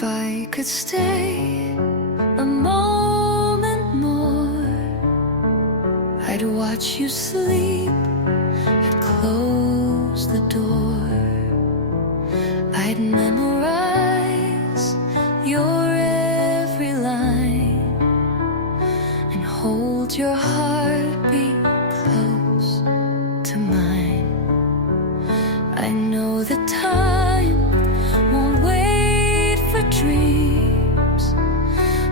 If I could stay a moment more, I'd watch you sleep, I'd close the door, I'd memorize your every line and hold your heartbeat close to mine. I know that time won't wait for dreams,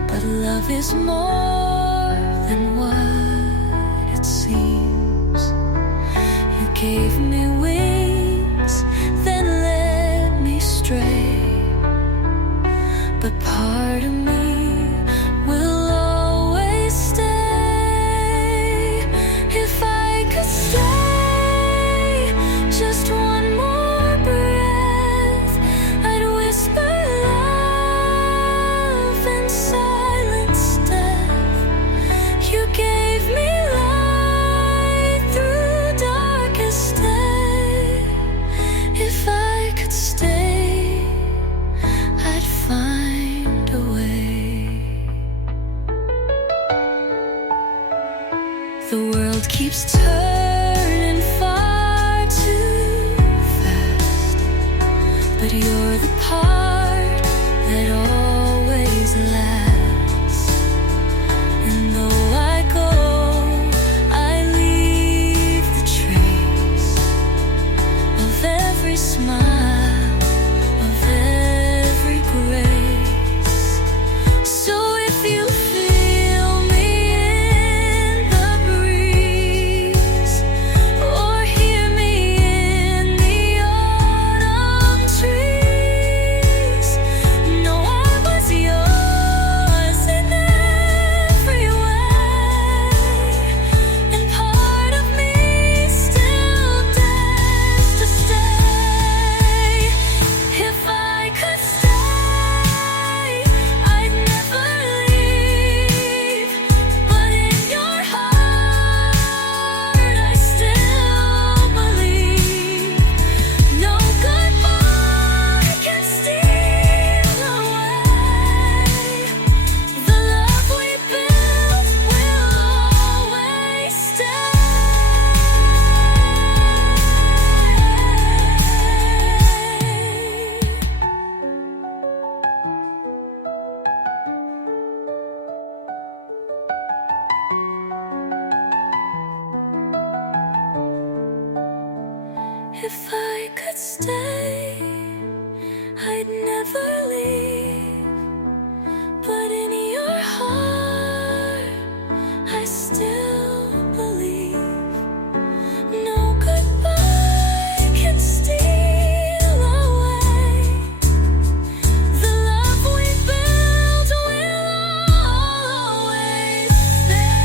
but love is more than what it seems. You gave me wings, then let me stray, but part of me will always stay. If I could stay just one more breath, I'd whisper love and silence death. You gave me light through darkest day. If I could stay, I'd find a way. The world keeps turning far too fast, but you're the part that always lasts. And though I go, I leave the trace of every smile, of every grace. So if you feel me in the breeze, or hear me in the autumn trees, know I was yours in every way, and part of me still dares to stay. If I could stay, I'd never leave, but in your heart I still believe. No goodbye can steal away the love we built will always stay. If I could stay, I'd never leave, but in your heart I still believe. No goodbye can steal away the love we built will always stay.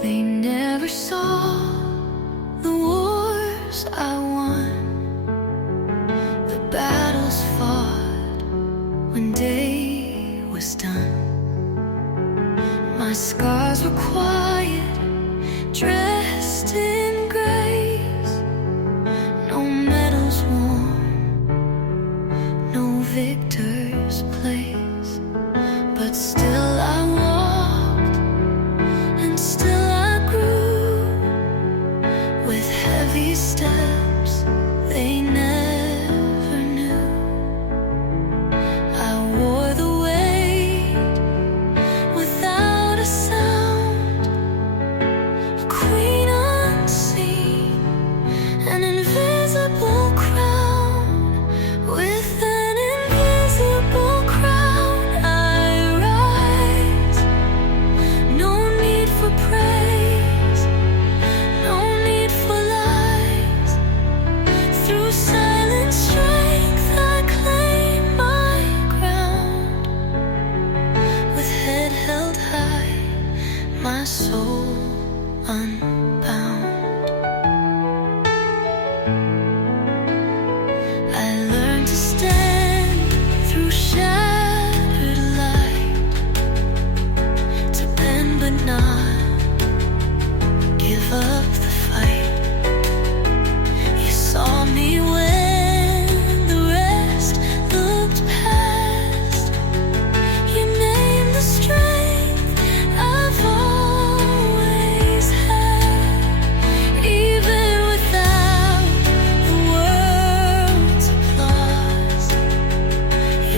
They never saw the wars I won, the battles fought when day was done. My scars were quiet, dressed in grace, no medals worn, no victor's place, but still I walked, and still I grew, with heavy steps they never knew. I wore the weight without a sound, a queen unseen, an invisible crown, with an invisible crown.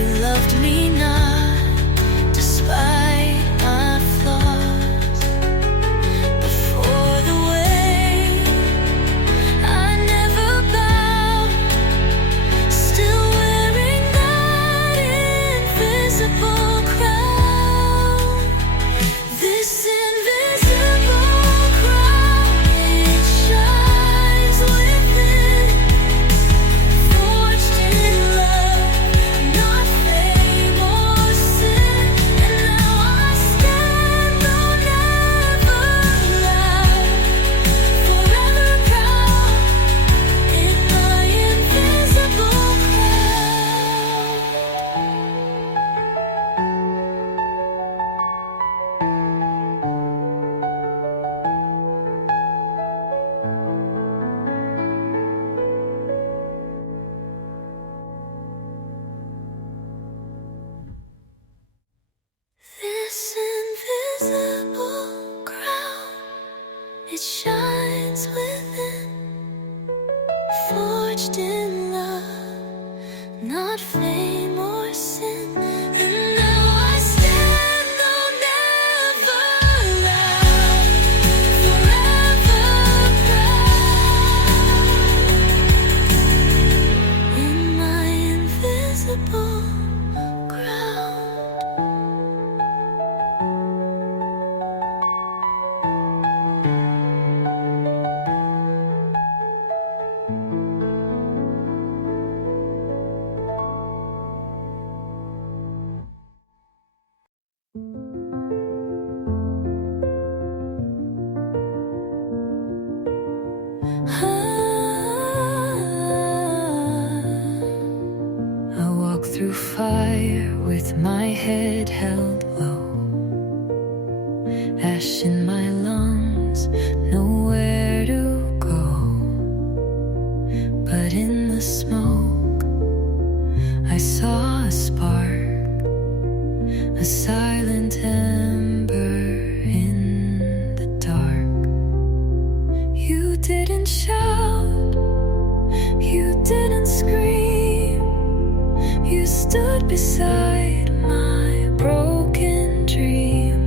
You loved me not, despite my flaws. Before the way I never bowed, still wearing that invisible crown. This invisible crown, it shines within, forged in love, not fame or sin. And now I stand, though never loud, forever proud in my invisible This invisible crown, it shines within, forged in love, not fame or sin. And now I stand, though never loud, forever proud in my invisible crown. I walk through fire with my head held low, ash in my lungs, nowhere to go. But in the smoke, I saw a spark, a silent ember in the dark. You didn't shout, you didn't scream, you stood beside my broken dream.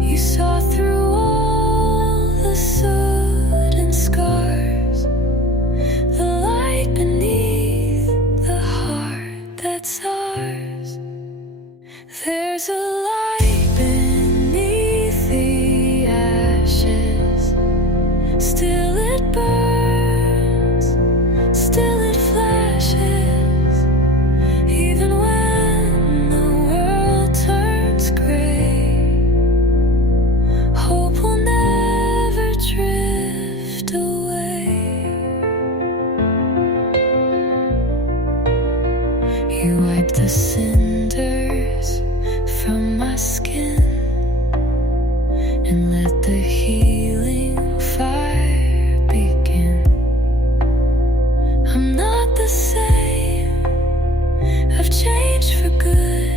You saw through all the soot and scars, the light beneath the heart that's ours. There's a light beneath the ashes, still it burns, still it flashes, even when the world turns gray. Hope will never drift away. You wipe the cinders from my skin and let the healing fire begin. I'm not the same, I've changed for good,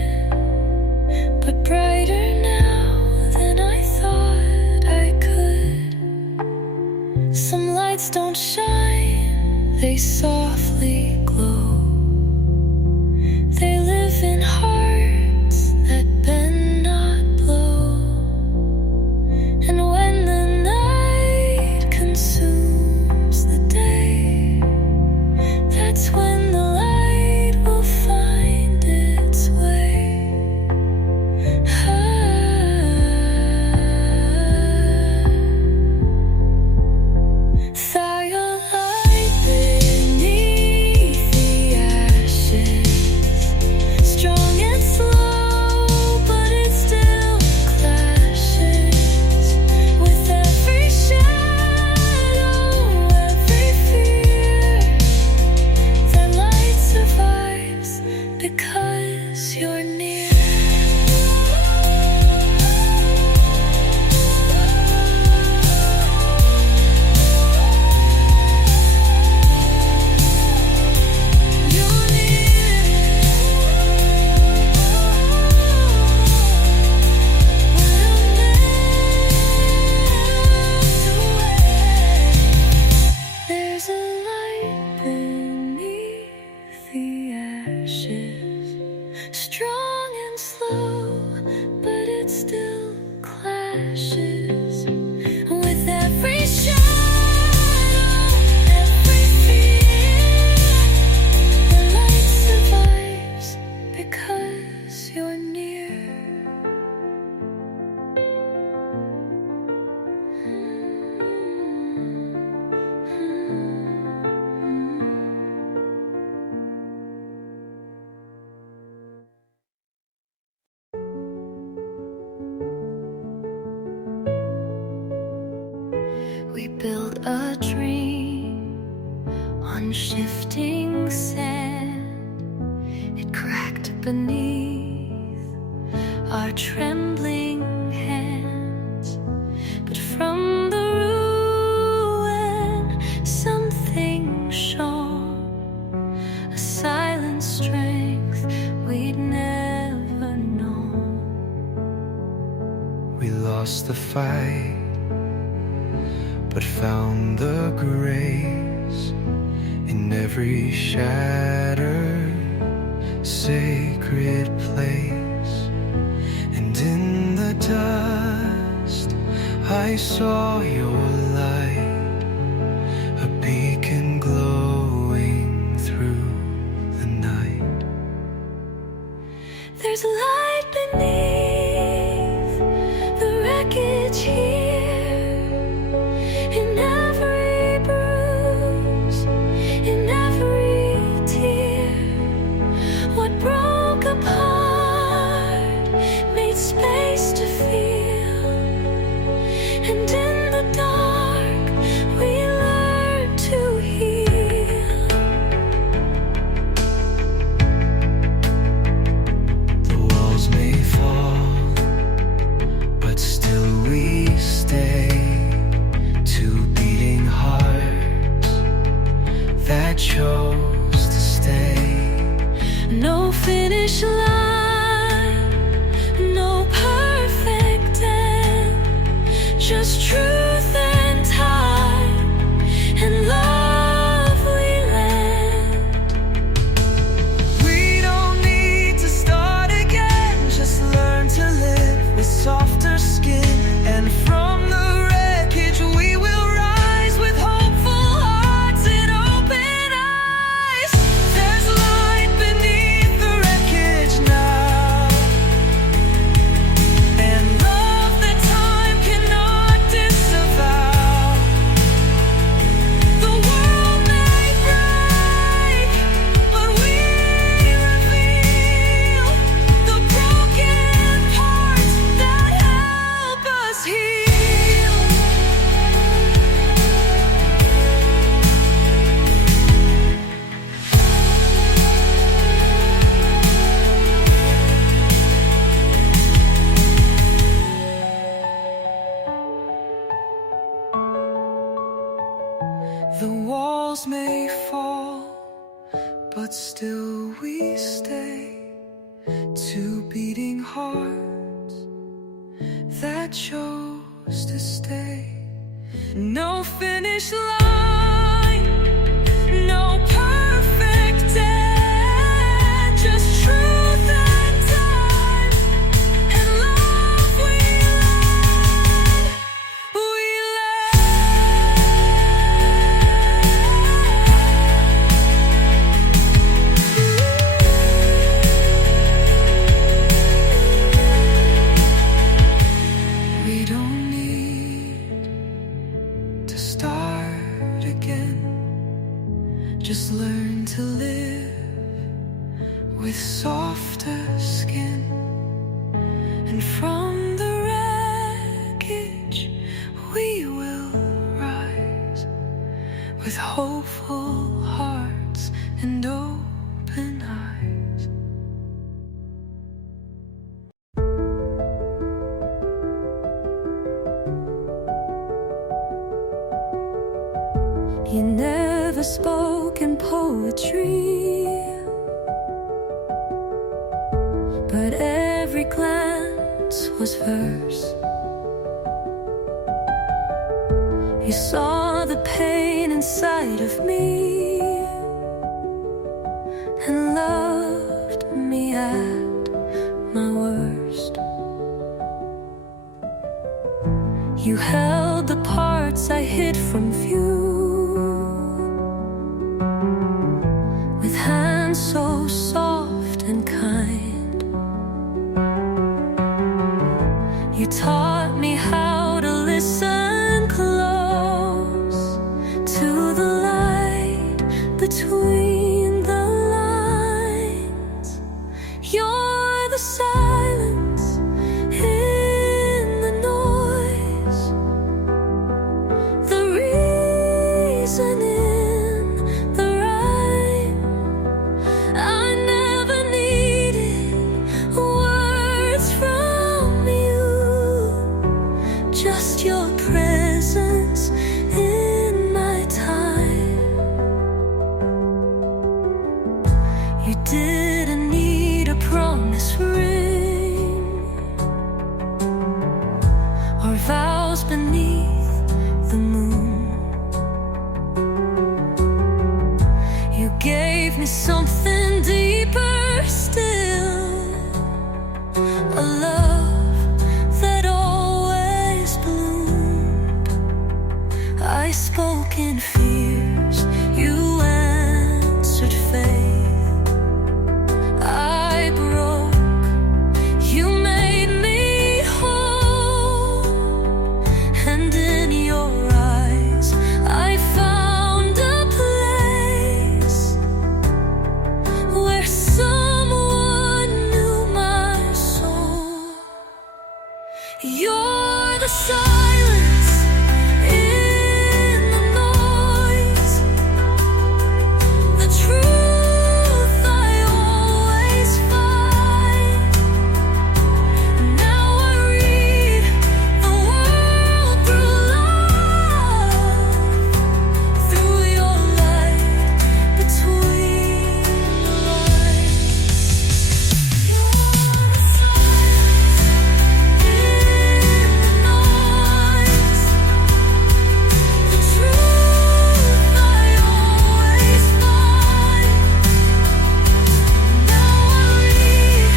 but brighter now than I thought I could. Some lights don't shine, they softly glow. They live in hearts that bend not blow. And when the night consumes the day, that's when We built a dream on shifting sand. It cracked beneath our trembling hands. But from the ruin something shone, a silent strength we'd never known. We lost the fight, but found the grace in every shattered sacred place. And in the dust I saw your light, a beacon glowing through the night. There's light beneath the wreckage here, in every bruise, in every tear. What broke apart made space to feel, and in the dark we learned to heal. The walls may fall, but still we stay. Two beating hearts that chose to stay. No finish line, no perfect end, just truth and time and love we lend. We don't need to start again, just learn to live with softer skin. And from the wreckage we will rise with hopeful hearts and open eyes. There's light beneath the wreckage now, and love that time cannot disavow. The world may break, but we reveal the broken parts that help us heal. The walls may fall, but still we stay. Two beating hearts that chose to stay. No finish line, no perfect end, just truth and time and love we lend. We We don't need to start again, just learn to live with softer skin. And from the wreckage we will rise with hopeful hearts and open eyes. You never spoke in poetry, but every glance was verse. You saw the pain inside of me and loved me at my worst. You held the parts I hid from view with hands so soft and kind. You taught me how to listen close to the light between the lines. You're the silence in the noise, the still, a love that always bloomed. I spoke in fears, you answered faith. I broke, you made me whole, and in your eyes I found a place where someone knew my soul. You're the silence in the noise, the truth I always find. Now I read the world through love, through your light, between the lines. You're the silence in the noise, the truth I always find. Now I read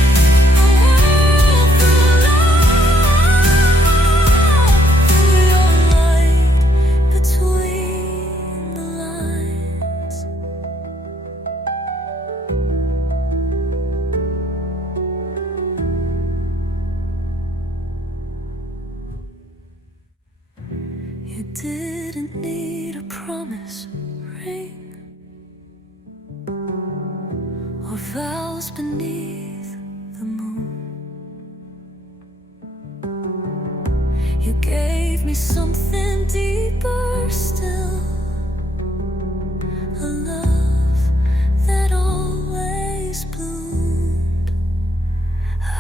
the world through love, through your light, between the lines. You didn't need a promise ring or vows beneath the moon. You gave me something deeper still, a love that always bloomed.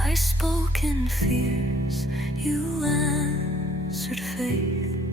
I spoke in fears, you answered faith.